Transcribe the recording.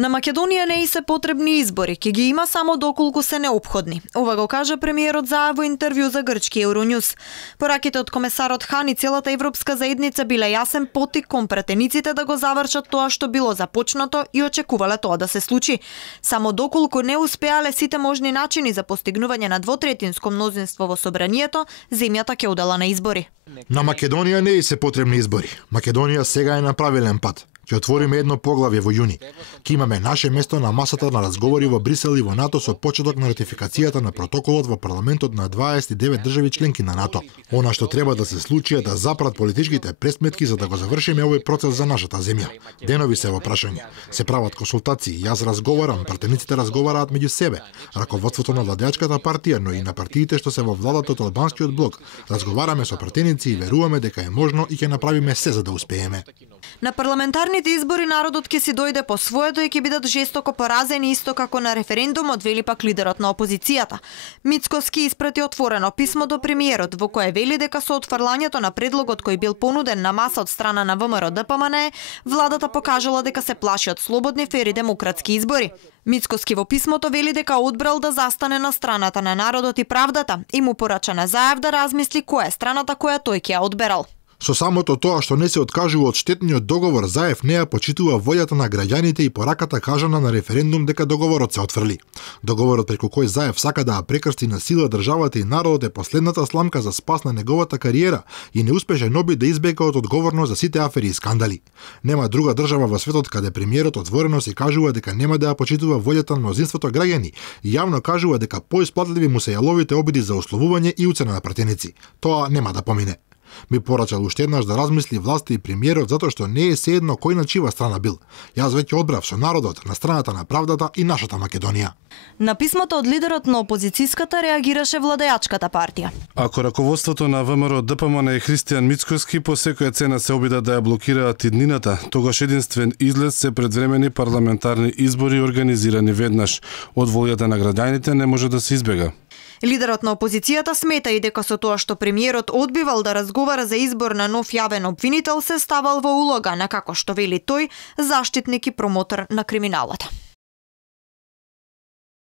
На Македонија не и се потребни избори, ќе ги има само доколку се неопходни. Ова го кажа премиерот Заев во интервју за грчки Euronews. Пораките од комесарот Хан и целата европска заедница биле јасен поттик кон пратениците да го завршат тоа што било започнато и очекувале тоа да се случи. Само доколку не успеале сите можни начини за постигнување на двотретинско мнозинство во собранието, земјата ќе одела на избори. На Македонија не и се потребни избори. Македонија сега е на правилен пат. Ќе отвориме едно поглавје во јуни. Ќе имаме наше место на масата на разговори во Брисел и во НАТО со почеток на ратификацијата на протоколот во парламентот на 29 држави членки на НАТО. Она што треба да се случи е да запрат политичките пресметки за да го завршиме овој процес за нашата земја. Денови се во прашање. Се прават консултации, јас разговарам, пратениците разговараат меѓу себе. Раководството на владеачката партија, но и на партиите што се во владата од албанскиот блок. Разговараме со пратеници и веруваме дека е можно и ќе направиме се за да успееме. На парламентарните избори народот ќе си дојде по своето и ќе бидат жестоко поразени исто како на референдумот, вели пак лидерот на опозицијата. Мицкоски испрати отворено писмо до премиерот во кое вели дека со отфрлањето на предлогот кој бил понуден на маса од страна на ВМРО ДПМН, владата покажала дека се плаши од слободни, фер и демократски избори. Мицкоски во писмото вели дека одбрал да застане на страната на народот и правдата и му порача на Заев да размисли која е страната која тој ќе ја одберал. Со самото тоа што не се откажува од штетниот договор, Заев не ја почитува волјата на граѓаните и пораката кажана на референдум дека договорот се отфрли. Договорот преку кој Заев сака да ја прекрсти на сила државата и народот е последната сламка за спас на неговата кариера и не успеше Ноби да избега од одговорност за сите афери и скандали. Нема друга држава во светот каде премиерот отворено си кажува дека нема да ја почитува волјата на мнозинството граѓани и јавно кажува дека поисплатливи му се јаловите обиди за условување и уцена на пратеници. Тоа нема да помине. Ми порачал уште еднаш да размисли власта и премиерот затоа што не е сеедно кој на чива страна бил. Јас веќе одбрав со народот, на страната на правдата и нашата Македонија. На писмото од лидерот на опозицијската реагираше владеачката партија. Ако раководството на ВМРО ДПМН и Христијан Мицкоски по секоја цена се обидат да ја блокираат иднината, тогаш единствен излез се предвремени парламентарни избори организирани веднаш. Од волјата на граѓаните не може да се избега. Лидерот на опозицијата смета и дека со тоа што премиерот одбивал да разговара за избор на нов јавен обвинител се ставал во улога на, како што вели тој, заштитник и промотор на криминалата.